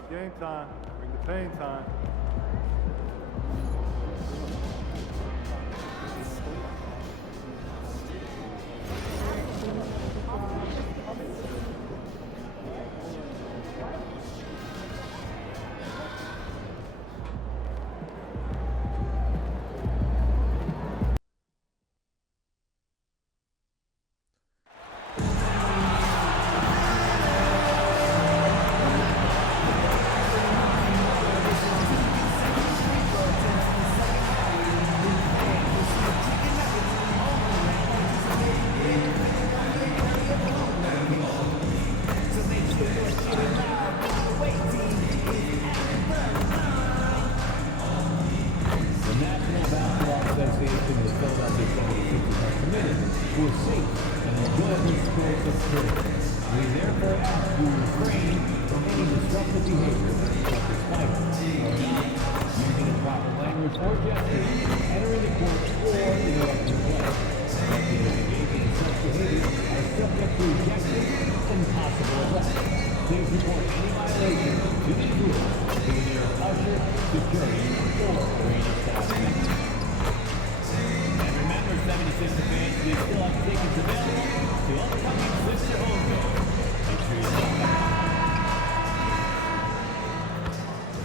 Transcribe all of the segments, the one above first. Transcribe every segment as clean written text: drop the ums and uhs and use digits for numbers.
go, game time. Bring the pain time. We therefore ask you to refrain from any disruptive behavior such as fighting or not, using improper language or gestures, entering the court, or interrupting play. Spectators engaging in such behavior are subject to ejection and possible arrest. Please report any violation to these rules to the nearest usher, security, or arena staff member. And remember, 76 fans, we still have tickets available to upcoming Sister Home Games. Make sure you come back.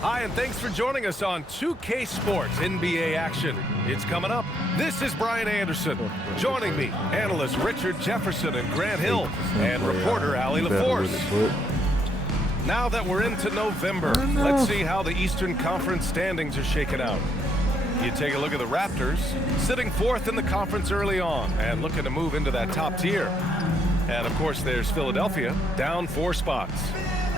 Hi, and thanks for joining us on 2K Sports NBA action. It's coming up. This is Brian Anderson. Joining me, analysts Richard Jefferson and Grant Hill, and reporter Allie LaForce. Now that we're into November, let's see how the Eastern Conference standings are shaking out. You take a look at the Raptors, sitting fourth in the conference early on and looking to move into that top tier. And, of course, there's Philadelphia, down 4 spots.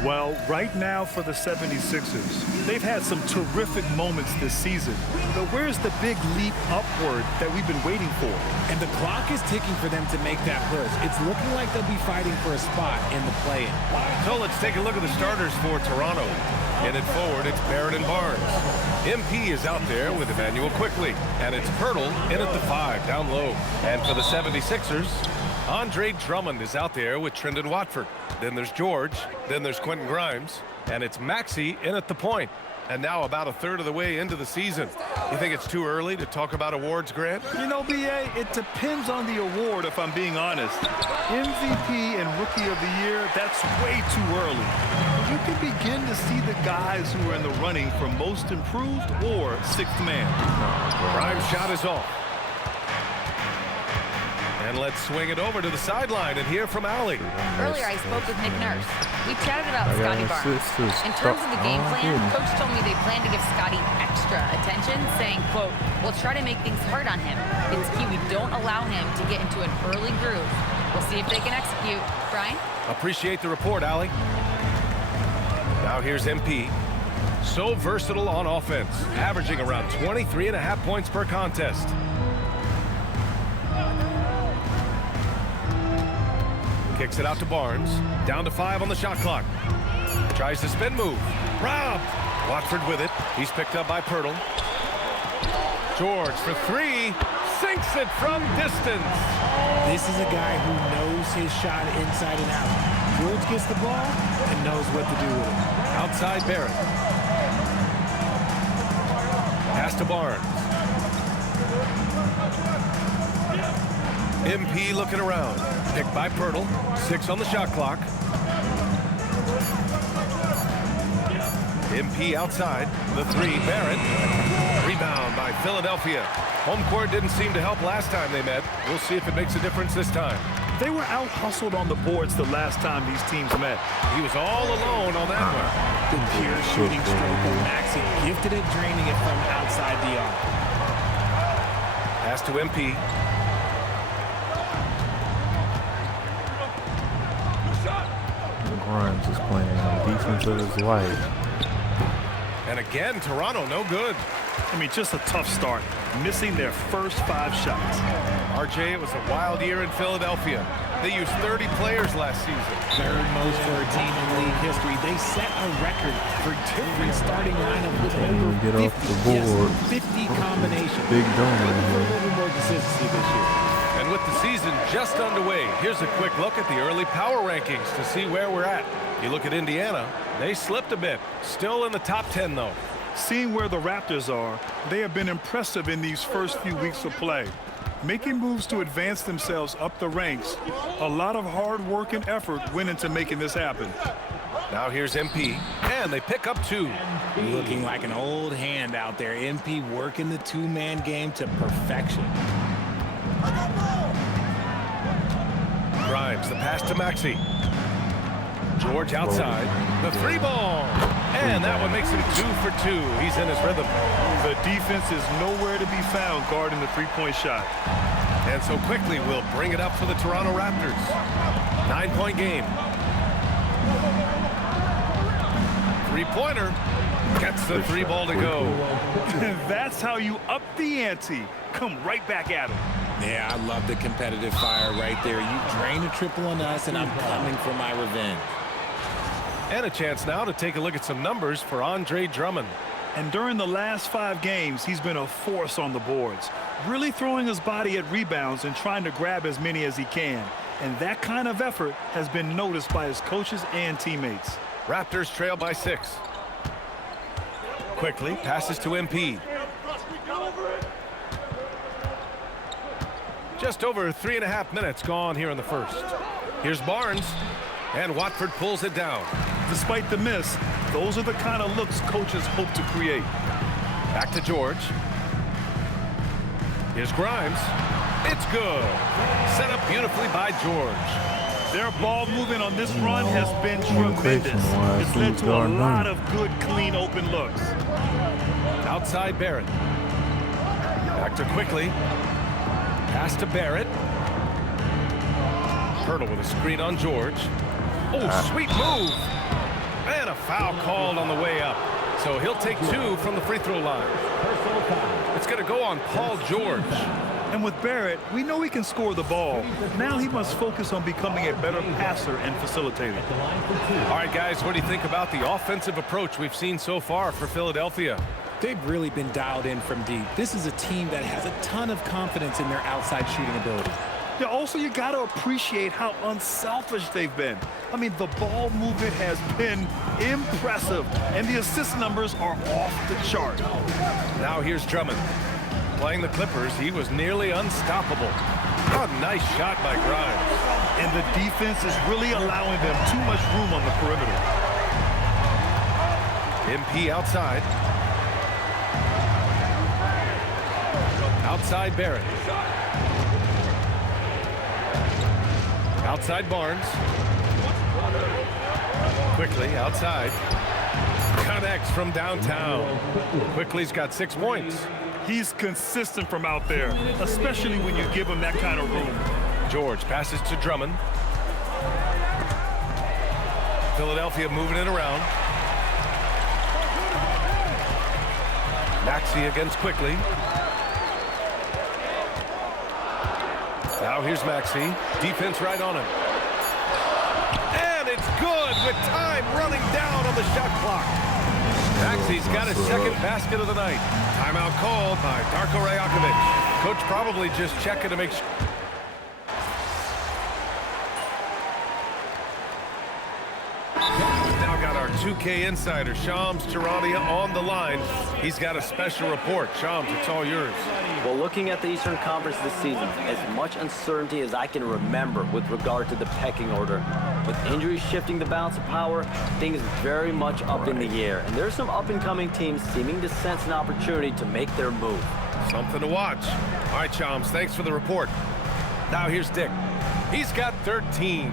Well, right now for the 76ers, they've had some terrific moments this season. But where's the big leap upward that we've been waiting for? And the clock is ticking for them to make that push. It's looking like they'll be fighting for a spot in the play-in. So let's take a look at the starters for Toronto. In it forward, it's Barrett and Barnes. MP is out there with Emmanuel Quickly. And it's Pirtle in at the 5, down low. And for the 76ers, Andre Drummond is out there with Trendon Watford. Then there's George. Then there's Quentin Grimes. And it's Maxey in at the point. And now about a third of the way into the season. You think it's too early to talk about awards, Grant? You know, B.A., it depends on the award, if I'm being honest. MVP and Rookie of the Year, that's way too early. You can begin to see the guys who are in the running for Most Improved or Sixth Man. Grimes' shot is off. And let's swing it over to the sideline and hear from Allie. Earlier, I spoke with Nick Nurse. We chatted about Scotty Barnes. In terms of the game plan, Coach told me they plan to give Scotty extra attention, saying, quote, "We'll try to make things hard on him. It's key we don't allow him to get into an early groove. We'll see if they can execute." Brian? Appreciate the report, Allie. Now here's MP. So versatile on offense, averaging around 23.5 points per contest. Kicks it out to Barnes. Down to 5 on the shot clock. Tries the spin move. Robbed. Watford with it. He's picked up by Pirtle. George for 3. Sinks it from distance. This is a guy who knows his shot inside and out. George gets the ball and knows what to do with it. Outside Barrett. Pass to Barnes. MP looking around. Picked by Pirtle. 6 on the shot clock. MP outside. The 3, Barrett. Rebound by Philadelphia. Home court didn't seem to help last time they met. We'll see if it makes a difference this time. They were out-hustled on the boards the last time these teams met. He was all alone on that one. The pure shooting stroke of Maxey, gifted at draining it from outside the arc. Pass to MP. Grimes is playing the defense of his life. And again, Toronto no good. I mean, just a tough start, missing their first 5 shots. RJ, it was a wild year in Philadelphia. They used 30 players last season. Third most for a team in league history. They set a record for different starting lineup with over get 50, off the board. Yes, 50 combinations. Big donor. Looking for a little more consistency this year. And And with the season just underway, here's a quick look at the early power rankings to see where we're at. You look at Indiana, they slipped a bit. Still in the top 10, though. Seeing where the Raptors are, they have been impressive in these first few weeks of play. Making moves to advance themselves up the ranks. A lot of hard work and effort went into making this happen. Now here's MP, and they pick up 2. Looking like an old hand out there. MP working the two-man game to perfection. Grimes, the pass to Maxey. George outside. The 3 ball. And that one makes him 2 for 2. He's in his rhythm. The defense is nowhere to be found guarding the three-point shot. And so quickly we'll bring it up for the Toronto Raptors. 9-point game. 3-pointer. Gets the 3 ball to go. That's how you up the ante. Come right back at him. Yeah, I love the competitive fire right there. You drain a triple on us, and I'm coming for my revenge. And a chance now to take a look at some numbers for Andre Drummond. And during the last 5 games, he's been a force on the boards, really throwing his body at rebounds and trying to grab as many as he can. And that kind of effort has been noticed by his coaches and teammates. Raptors trail by 6. Quickly passes to MP. Just over 3.5 minutes gone here in the first. Here's Barnes, and Watford pulls it down. Despite the miss, those are the kind of looks coaches hope to create. Back to George. Here's Grimes. It's good. Set up beautifully by George. Their ball movement on this run has been tremendous. It's led to a lot of good, clean, open looks. Outside Barrett. Back to Quickly. Pass to Barrett. Hurdle with a screen on George. Oh, sweet move. And a foul called on the way up. So he'll take 2 from the free throw line. It's going to go on Paul George. And with Barrett, we know he can score the ball. Now he must focus on becoming a better passer and facilitator. All right, guys, what do you think about the offensive approach we've seen so far for Philadelphia? They've really been dialed in from deep. This is a team that has a ton of confidence in their outside shooting ability. Yeah, also, you got to appreciate how unselfish they've been. I mean, the ball movement has been impressive, and the assist numbers are off the chart. Now here's Drummond. Playing the Clippers, he was nearly unstoppable. Oh, nice shot by Grimes. And the defense is really allowing them too much room on the perimeter. MP outside. Outside Barrett. Outside Barnes. Quickly outside. Connects from downtown. Quickly's got 6 points. He's consistent from out there, especially when you give him that kind of room. George passes to Drummond. Philadelphia moving it around. Maxey against Quickly. Now here's Maxey. Defense right on him. And it's good with time running down on the shot clock. Maxey's got his second basket of the night. Timeout called by Darko Rajakovic. Coach probably just checking to make sure. We've now got our 2K insider, Shams Charania, on the line. He's got a special report. Shams, it's all yours. Well, looking at the Eastern Conference this season, as much uncertainty as I can remember with regard to the pecking order. With injuries shifting the balance of power, things very much up in the air. And there's some up-and-coming teams seeming to sense an opportunity to make their move. Something to watch. All right, Shams, thanks for the report. Now here's Dick. He's got 13.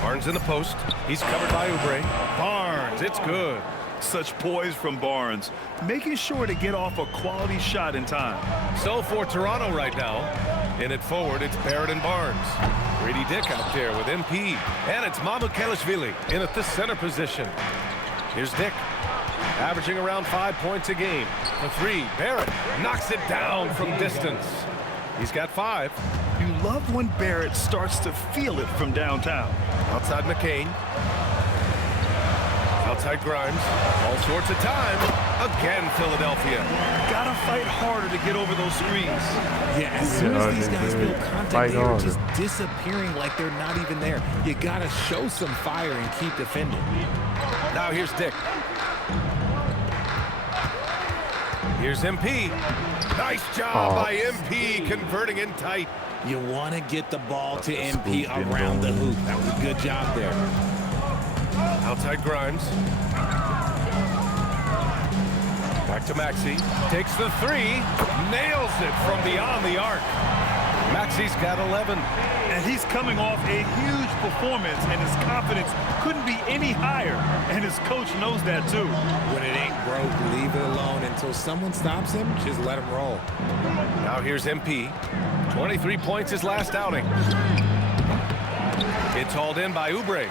Barnes in the post. He's covered by Oubre. Barnes, it's good. Such poise from Barnes, making sure to get off a quality shot in time. So for Toronto right now, in it forward, it's Barrett and Barnes. Grady Dick out there with MP. And it's Mamukelashvili in at the center position. Here's Dick, averaging around 5 points a game. The 3, Barrett knocks it down from distance. He's got 5. You love when Barrett starts to feel it from downtown. Outside McCain. Outside Grimes. All sorts of time. Again, Philadelphia. Gotta fight harder to get over those screens. Yeah, as soon as these guys build contact, they're harder. just disappearing like they're not even there. You gotta show some fire and keep defending. Now here's Dick. Here's MP. Nice job by MP converting in tight. You want to get the ball to MP around the hoop. That was a good job there. Outside Grimes. Back to Maxey. Takes the three. Nails it from beyond the arc. Maxey's got 11. And he's coming off a huge performance, and his confidence couldn't be any higher. And his coach knows that too. When it ain't broke, leave it alone until someone stops him. Just let him roll. Now here's MP. 23 points his last outing. It's hauled in by Oubre.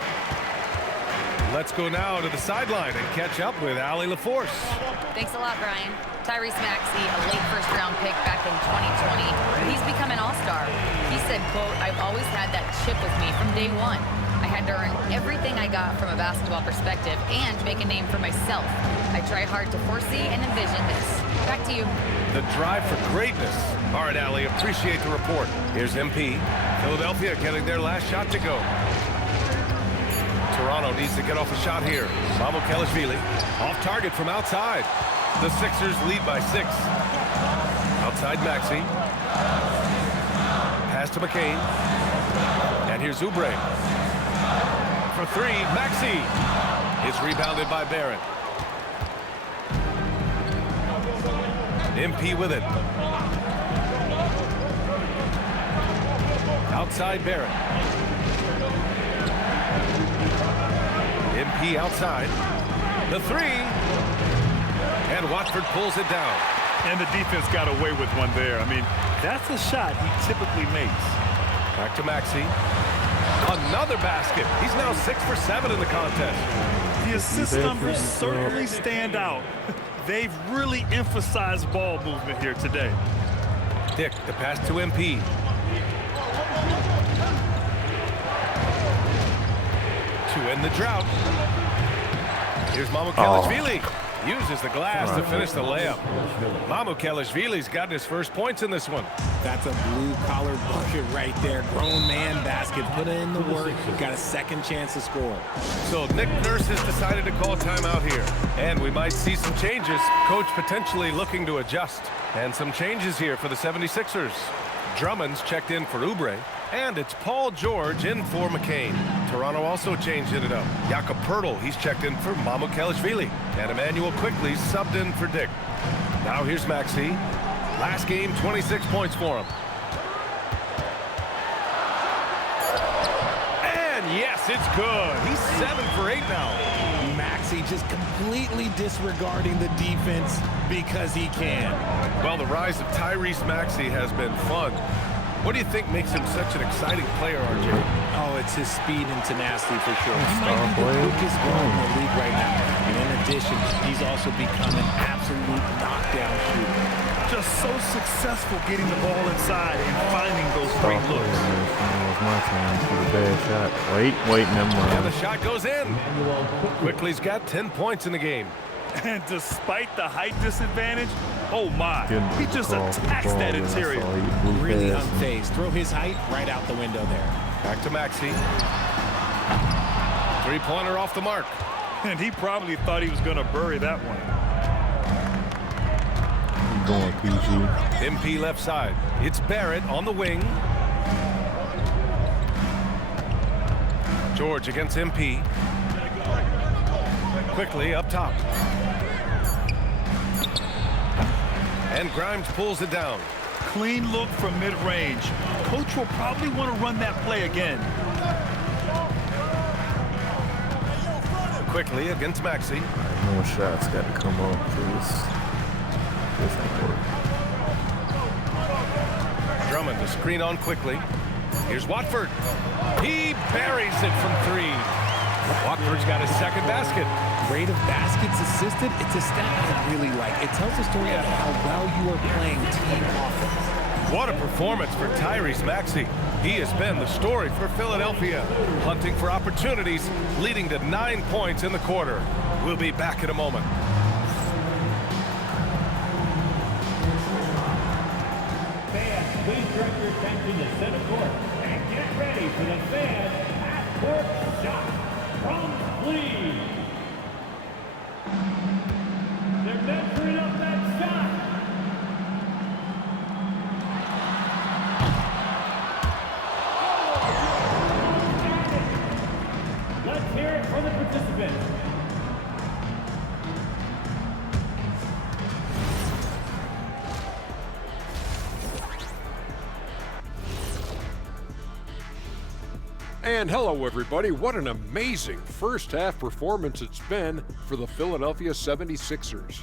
Let's go now to the sideline and catch up with Allie LaForce. Thanks a lot, Brian. Tyrese Maxey, a late first-round pick back in 2020. He's become an all-star. He said, quote, "I've always had that chip with me from day one. I had to earn everything I got from a basketball perspective and make a name for myself. I try hard to foresee and envision this." Back to you. The drive for greatness. All right, Allie, appreciate the report. Here's MP. Philadelphia getting their last shot to go. Toronto needs to get off a shot here. Mamukelashvili off target from outside. The Sixers lead by 6. Outside Maxey. Pass to McCain. And here's Oubre. For 3, Maxey. It's rebounded by Barrett. MP with it. Outside Barrett. MP outside. The 3. And Watford pulls it down. And the defense got away with one there. I mean, that's a shot he typically makes. Back to Maxey. Another basket. He's now 6 for 7 in the contest. The assist numbers certainly stand out. They've really emphasized ball movement here today. Dick, the pass to MP. To end the drought. Here's Mamukelashvili. Uses the glass to finish the layup. Mamukelashvili's gotten his first points in this one. That's a blue-collar bucket right there. Grown man basket. Put in the work. Got a second chance to score. So Nick Nurse has decided to call timeout here. And we might see some changes. Coach potentially looking to adjust. And some changes here for the 76ers. Drummond's checked in for Oubre. And it's Paul George in for McCain. Toronto also changed it up. Jakob Poeltl, he's checked in for Mamukelashvili. And Emmanuel Quickly subbed in for Dick. Now here's Maxey. Last game, 26 points for him. And yes, it's good. He's 7 for 8 now. Maxey just completely disregarding the defense because he can. Well, the rise of Tyrese Maxey has been fun. What do you think makes him such an exciting player, RJ? Oh, it's his speed and tenacity for sure. He might be the quickest guard in the league right now. And in addition, he's also become an absolute knockdown shooter. Just so successful getting the ball inside and finding those great looks. It was my turn for the bad shot. Wait, never mind. And the shot goes in. Quickly's got 10 points in the game. And despite the height disadvantage, oh my, he just attacks that interior. Really unfazed. Throw his height right out the window there. Back to Maxey. 3-pointer off the mark. And he probably thought he was going to bury that one. Going PG. MP left side. It's Barrett on the wing. George against MP. Quickly up top. And Grimes pulls it down. Clean look from mid-range. Coach will probably want to run that play again. Quickly against Maxey. More shots got to come up for this ain't work. Drummond to screen on Quickly. Here's Watford. He buries it from 3. Watford's got his second basket. Rate of baskets assisted, it's a stat I really like. It tells the story of how well you are playing team offense. What a performance for Tyrese Maxey. He has been the story for Philadelphia, hunting for opportunities, leading to 9 points in the quarter. We'll be back in a moment. Fans, please direct your attention to center court and get ready for the fan half-court shot from Lee. They're measuring up that shot. Let's hear it for the participants. And hello, everybody. What an amazing first half performance it's been for the Philadelphia 76ers.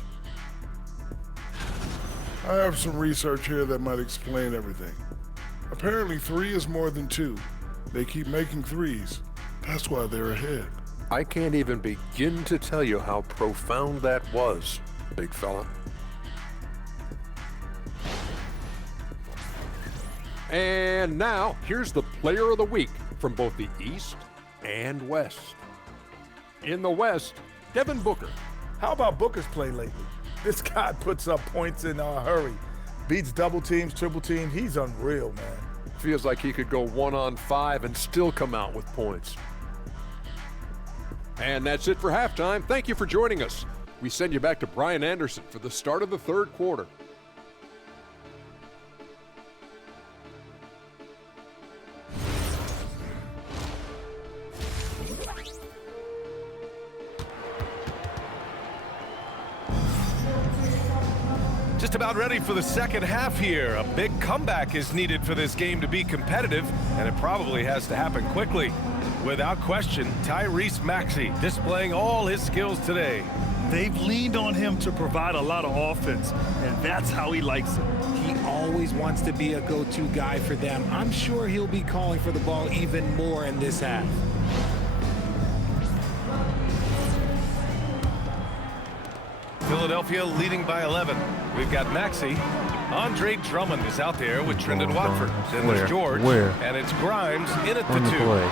I have some research here that might explain everything. Apparently 3 is more than 2. They keep making threes. That's why they're ahead. I can't even begin to tell you how profound that was, big fella. And now, here's the player of the week from both the East and West. In the West, Devin Booker. How about Booker's play lately? This guy puts up points in a hurry. Beats double teams, triple teams. He's unreal, man. Feels like he could go 1-on-5 and still come out with points. And that's it for halftime. Thank you for joining us. We send you back to Brian Anderson for the start of the third quarter. Just about ready for the second half here. A big comeback is needed for this game to be competitive, and it probably has to happen quickly. Without question, Tyrese Maxey displaying all his skills today. They've leaned on him to provide a lot of offense, and that's how he likes it. He always wants to be a go-to guy for them. I'm sure he'll be calling for the ball even more in this half. Philadelphia leading by 11. We've got Maxey. Andre Drummond is out there with Trendon Watford. Then there's George. And it's Grimes in at the 2.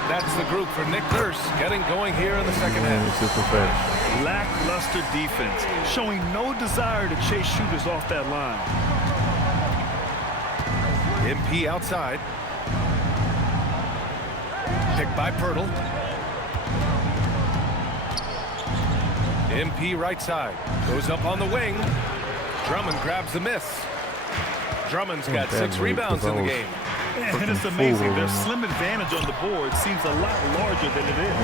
That's the group for Nick Nurse getting going here in the second half. Lackluster defense, showing no desire to chase shooters off that line. MP outside. Picked by Pirtle. MP right side. Goes up on the wing. Drummond grabs the miss. Drummond's got 6 rebounds in the game. And it's amazing. Their slim advantage on the board seems a lot larger than it is.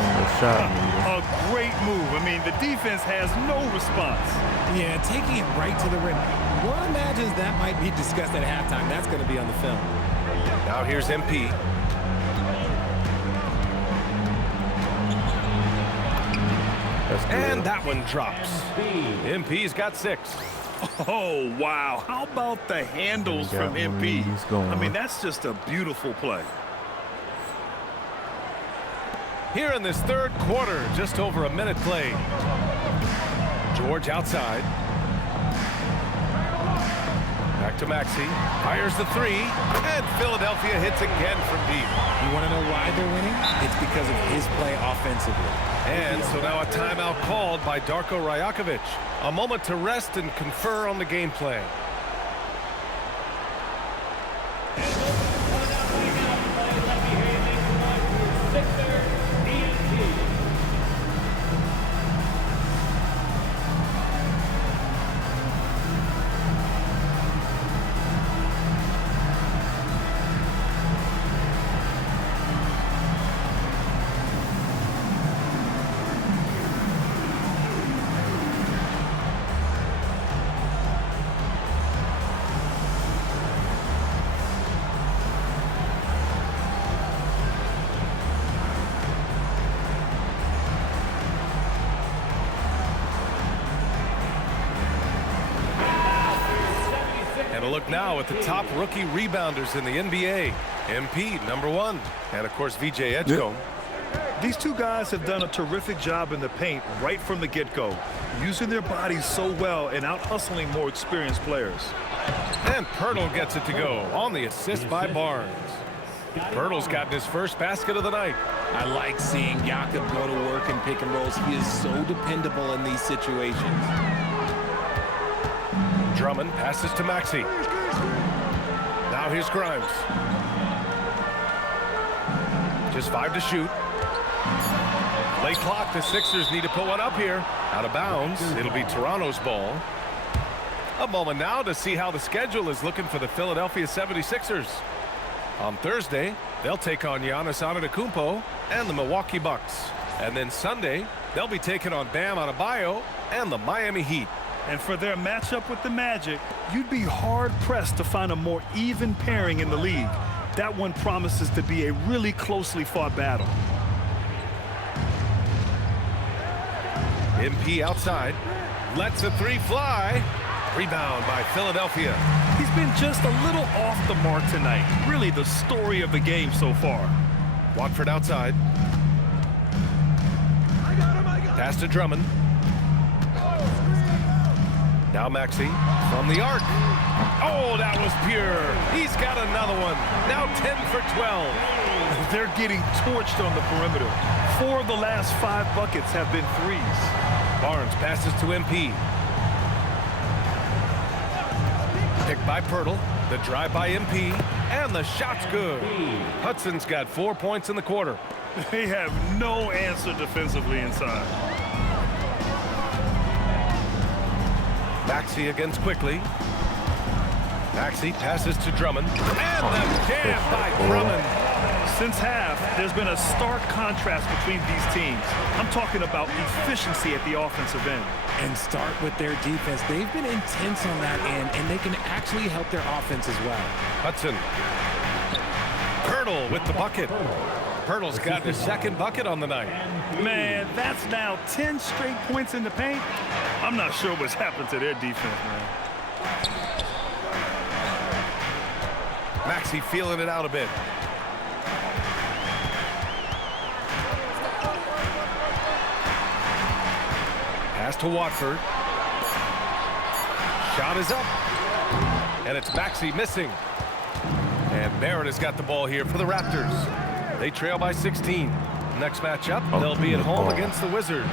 A great move. I mean, the defense has no response. Yeah, taking it right to the rim. One imagines that might be discussed at halftime. That's going to be on the film. Now here's MP. And that one drops. MP's got 6. Oh, wow. How about the handles from MP? I mean, that's just a beautiful play. Here in this third quarter, just over a minute played. George outside. Back to Maxey. Fires the 3. And Philadelphia hits again from deep. You want to know why they're winning? It's because of his play offensively. And so now a timeout called by Darko Rajakovic. A moment to rest and confer on the game plan. And a look now at the top rookie rebounders in the NBA. MP, #1. And, of course, VJ Edgecombe. These two guys have done a terrific job in the paint right from the get-go, using their bodies so well and out-hustling more experienced players. And Pirtle gets it to go on the assist by Barnes. Pirtle's gotten his first basket of the night. I like seeing Jakob go to work in pick and rolls. He is so dependable in these situations. Drummond passes to Maxey. Now here's Grimes. Just 5 to shoot. Late clock. The Sixers need to put one up here. Out of bounds. It'll be Toronto's ball. A moment now to see how the schedule is looking for the Philadelphia 76ers. On Thursday, they'll take on Giannis Antetokounmpo and the Milwaukee Bucks. And then Sunday, they'll be taking on Bam Adebayo and the Miami Heat. And for their matchup with the Magic, you'd be hard-pressed to find a more even pairing in the league. That one promises to be a really closely fought battle. MP outside. Lets a three fly. Rebound by Philadelphia. He's been just a little off the mark tonight. Really the story of the game so far. Watford outside. Pass to Drummond. Now Maxey from the arc. Oh, that was pure. He's got another one. Now 10 for 12. They're getting torched on the perimeter. 4 of the last 5 buckets have been threes. Barnes passes to MP. Picked by Pirtle. The drive by MP. And the shot's good. Hudson's got 4 points in the quarter. They have no answer defensively inside. Maxey against quickly. Maxey passes to Drummond. And the jam by Drummond. Since half, there's been a stark contrast between these teams. I'm talking about efficiency at the offensive end. And start with their defense. They've been intense on that end, and they can actually help their offense as well. Hudson. Pirtle with the bucket. Pirtle's got his second bucket on the night. Man, that's now 10 straight points in the paint. I'm not sure what's happened to their defense, man. Maxey feeling it out a bit. Pass to Watford. Shot is up. And it's Maxey missing. And Barrett has got the ball here for the Raptors. They trail by 16. Next matchup, they'll be at home against the Wizards.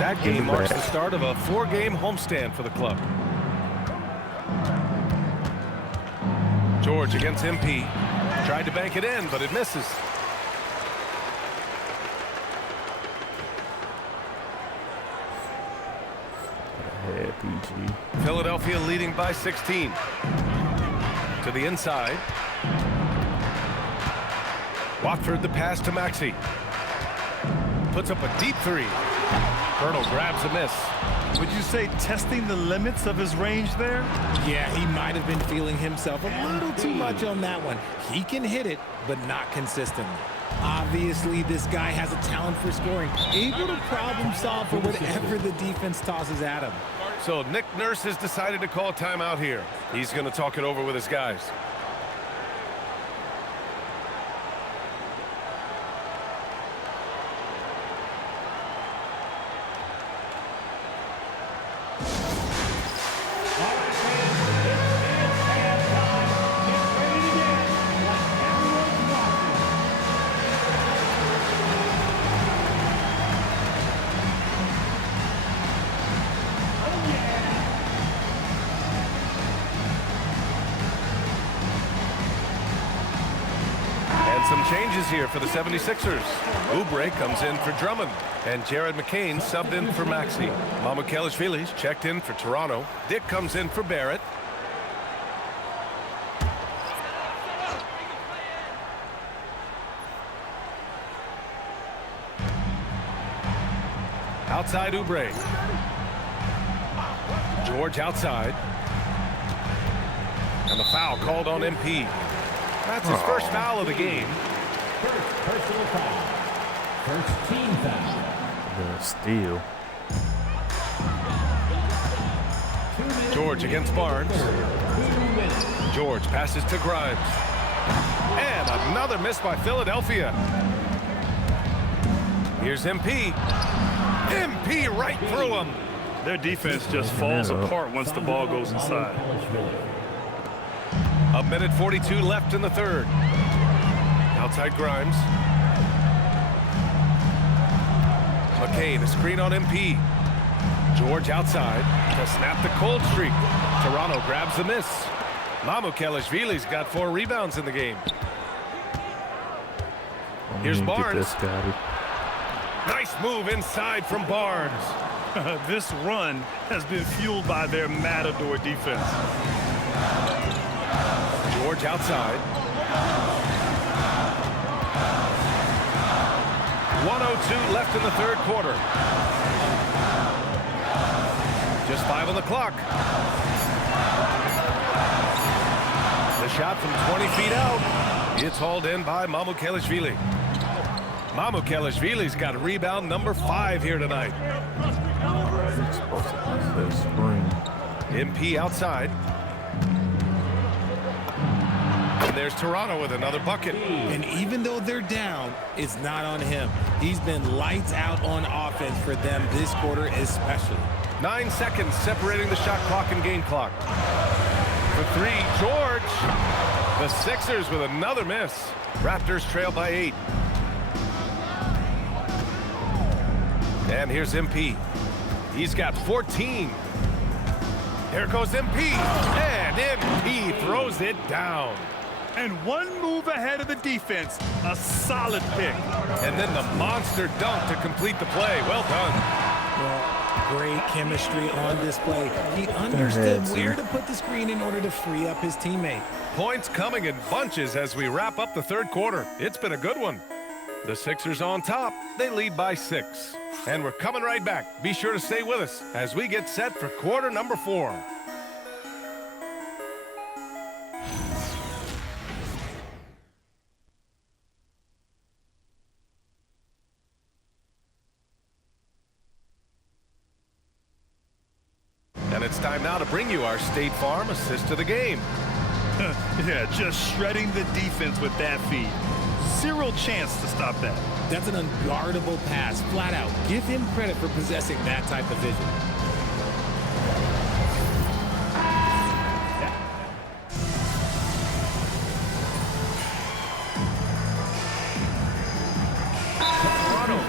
That game marks the start of a 4-game homestand for the club. George against MP. Tried to bank it in, but it misses. Philadelphia leading by 16. To the inside. Watford the pass to Maxey. Puts up a deep three. Pirtle grabs a miss. Would you say testing the limits of his range there? Yeah, he might have been feeling himself a little too much on that one. He can hit it, but not consistently. Obviously, this guy has a talent for scoring, able to problem solve for whatever the defense tosses at him. So Nick Nurse has decided to call timeout here. He's going to talk it over with his guys. Some changes here for the 76ers. Oubre comes in for Drummond, and Jared McCain subbed in for Maxey. Mamukelashvili's checked in for Toronto. Dick comes in for Barrett. Outside Oubre. George outside. And the foul called on MP. That's his first foul of the game. First personal foul. First team foul. The steal. George against Barnes. George passes to Grimes. And another miss by Philadelphia. Here's MP. MP right through him. Their defense just falls apart once the ball goes inside. A minute 42 left in the third. Outside Grimes. McCain, a screen on MP. George outside to snap the cold streak. Toronto grabs the miss. Mamukelashvili's got 4 rebounds in the game. Here's Barnes. Nice move inside from Barnes. This run has been fueled by their matador defense. George outside. 1:02 left in the third quarter. Just 5 on the clock. The shot from 20 feet out. It's hauled in by Mamukelashvili. Mamukelashvili's got rebound number 5 here tonight. MP outside. And there's Toronto with another bucket. And even though they're down, it's not on him. He's been lights out on offense for them this quarter especially. 9 seconds separating the shot clock and game clock. For 3, George. The Sixers with another miss. Raptors trail by 8. And here's MP. He's got 14. Here goes MP. And MP throws it down. And one move ahead of the defense. A solid pick. And then the monster dunk to complete the play. Well done. Well, great chemistry on display. He understood where to put the screen in order to free up his teammate. Points coming in bunches as we wrap up the third quarter. It's been a good one. The Sixers on top. They lead by 6. And we're coming right back. Be sure to stay with us as we get set for quarter number 4. And it's time now to bring you our State Farm assist to the game. Yeah, just shredding the defense with that feed. Zero chance to stop that. That's an unguardable pass, flat out. Give him credit for possessing that type of vision.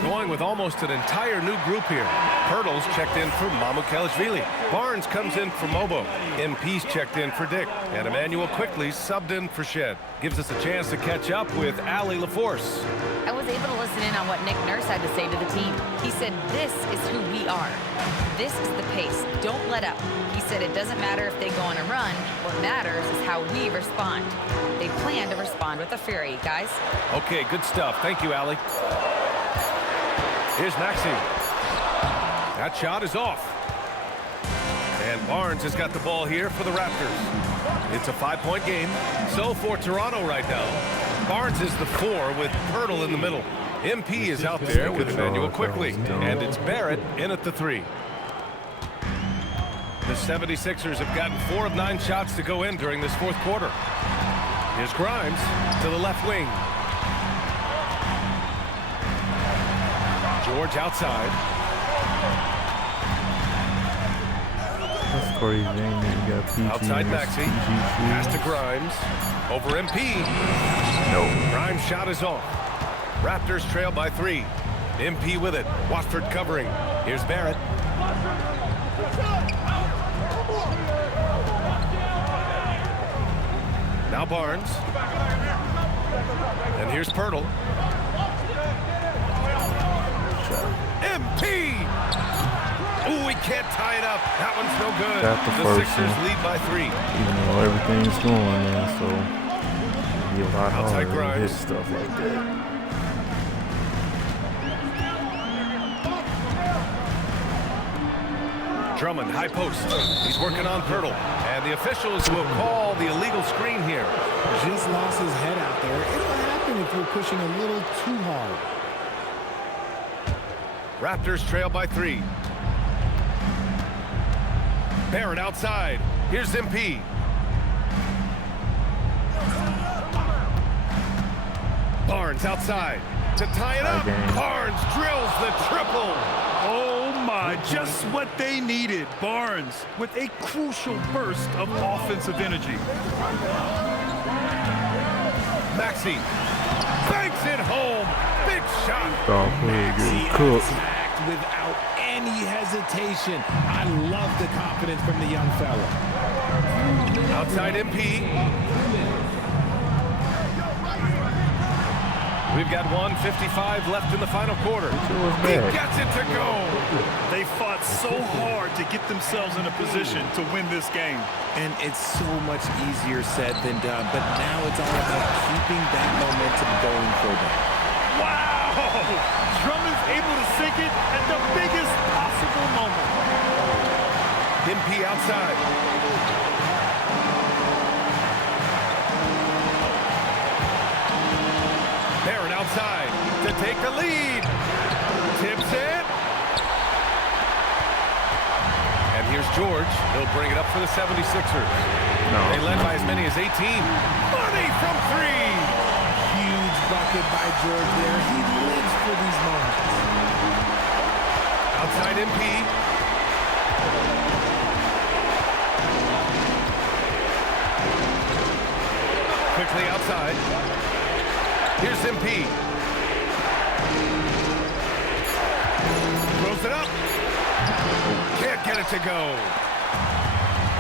Going with almost an entire new group here. Pirtle's checked in for Mamukelashvili. Barnes comes in for Mobo. MP's checked in for Dick. And Emmanuel quickly subbed in for Shed. Gives us a chance to catch up with Allie LaForce. I was able to listen in on what Nick Nurse had to say to the team. He said, this is who we are. This is the pace. Don't let up. He said it doesn't matter if they go on a run. What matters is how we respond. They plan to respond with a fury, guys. Okay, good stuff. Thank you, Allie. Here's Maxey. That shot is off. And Barnes has got the ball here for the Raptors. It's a 5-point game. So for Toronto right now, Barnes is the 4 with Pirtle in the middle. MP is out there with Emmanuel quickly. And it's Barrett in at the 3. The 76ers have gotten 4 of 9 shots to go in during this fourth quarter. Here's Grimes to the left wing. George outside. That's crazy. You got PG Outside Maxey. Pass to Grimes. Over MP. No. Grimes' shot is off. Raptors trail by 3. MP with it. Watford covering. Here's Barrett. Now Barnes. And here's Pirtle. MP! Ooh, he can't tie it up. That one's no good. The Sixers lead by 3. Even though everything's going, man, so it'd be a lot harder to hit stuff like that. Drummond, high post. He's working on Pirtle. And the officials will call the illegal screen here. Just lost his head out there. It'll happen if you're pushing a little too hard. Raptors trail by 3. Barrett outside. Here's MP. Barnes outside to tie it up. Barnes drills the triple. Oh my, just what they needed. Barnes with a crucial burst of offensive energy. Maxey Banks it home. Big shot. Oh, getting cooked. Attacked without any hesitation. I love the confidence from the young fella. Outside MP. We've got 1:55 left in the final quarter. He gets it to go. They fought so hard to get themselves in a position to win this game. And it's so much easier said than done, but now it's all about keeping that momentum going for them. Wow! Drummond's able to sink it at the biggest possible moment. MP outside. Barrett outside to take the lead. Tips it. And here's George. He'll bring it up for the 76ers. They led by as many as 18. Money from three. Huge bucket by George there. He lives for these moments. Outside MP. Quickly outside. Here's MP. Throws it up. Can't get it to go.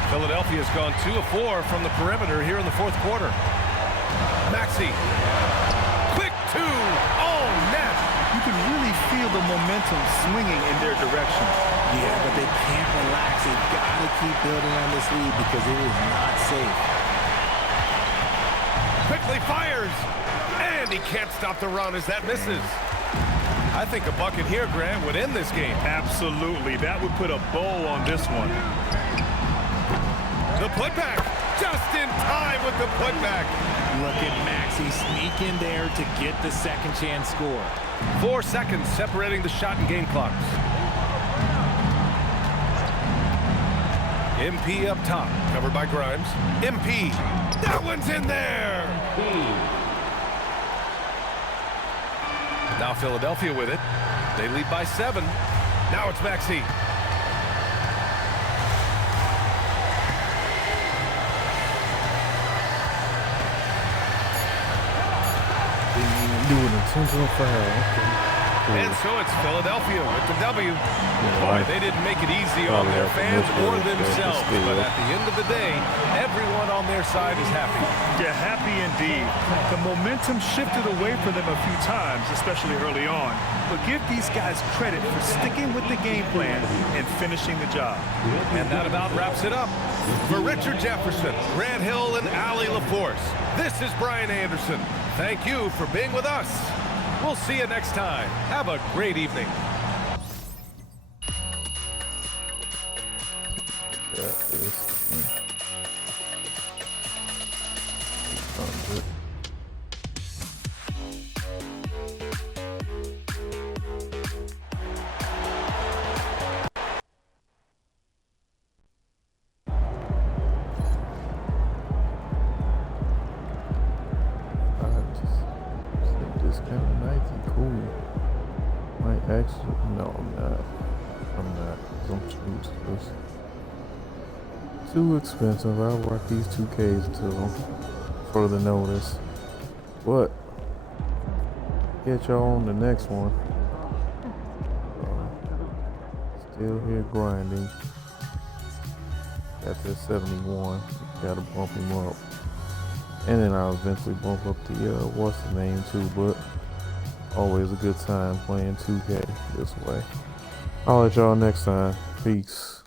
Philadelphia's gone 2 of 4 from the perimeter here in the fourth quarter. Maxey. Quick two. Oh, net. You can really feel the momentum swinging in their direction. Yeah, but they can't relax. They've got to keep building on this lead because it is not safe. Quickly fires. And he can't stop the run as that misses. I think a bucket here, Grant, would end this game. Absolutely. That would put a bow on this one. The putback. Just in time with the putback. Look at Maxey sneak in there to get the second chance score. 4 seconds separating the shot and game clocks. MP up top, covered by Grimes. MP. That one's in there. Now Philadelphia with it. They lead by 7. Now it's Maxey. Doing intentional foul. Okay. Cool. And so it's Philadelphia with the W. Boy, they didn't make it easy on their fans or themselves. But at the end of the day, everyone on their side is happy. Yeah, happy indeed. The momentum shifted away from them a few times, especially early on. But give these guys credit for sticking with the game plan and finishing the job. And that about wraps it up. For Richard Jefferson, Grant Hill, and Allie LaForce, this is Brian Anderson. Thank you for being with us. We'll see you next time. Have a great evening. Discount Nike, cool. Might actually, no, I'm not. I'm cheap. It's too expensive. I'll rock these 2Ks until further notice. But get y'all on the next one. Still here grinding. Got that 71. Gotta bump him up. And then I'll eventually bump up the, what's the name too, but always a good time playing 2K this way. I'll let y'all next time. Peace.